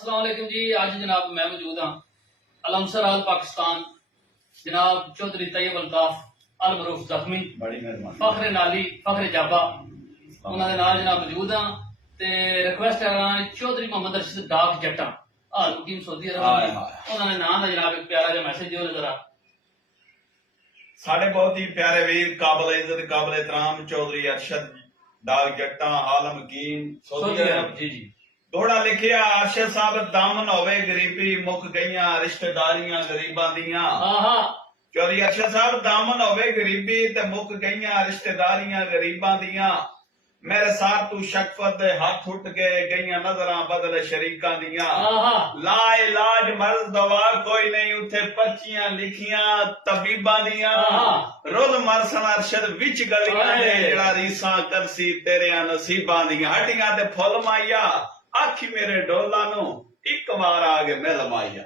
अस्सलाम वालेकुम जी। आज जनाब मैं मौजूद हाँ अलमसर आल पाकिस्तान जनाब चौधरी तैयब अल्ताफ अल मरूफ जख्मी बड़ी मेहरबानी फखरे नाली फखरे जाबा उन्होंने नाल जनाब मौजूद हाँ ते रिक्वेस्ट है चौधरी मोहम्मद अरशद डाक जट्टा हाल मुकीम सऊदी अरब उन्होंने नाम है जनाब एक प्यारा जिहा मैसेज दियो जरा। साढ़े बहुत ही प्यारे वीर काबिल इज्जत काबिल एहतराम चौधरी अरशद डाक जट्टा आलम कीम सऊदी अरब जी जी थोड़ा लिखिया अरशद साहब दामन होवे गरीबी मुक गईयां रिश्तेदारियां गरीबां दियां। चौधरी अरशद साहब दामन होवे गरीबी ते मुक गईयां रिश्तेदारियां गरीबां दियां। मेरे साथ तू शकफत दे हाथ उठ गए गईयां नजरां बदल शरीकां दियां। ला इलाज मर्ज दवा कोई नहीं उथे पर्चियां लिखियां तबीबां दियां। रुल मरसन अरशद विच गलियां दे जेड़ा रीसां करसी तेरे नसीबां दियां। हड्डियां ते फुल माइया आखी मेरे डोला नु एक बार आगे मिल माइया।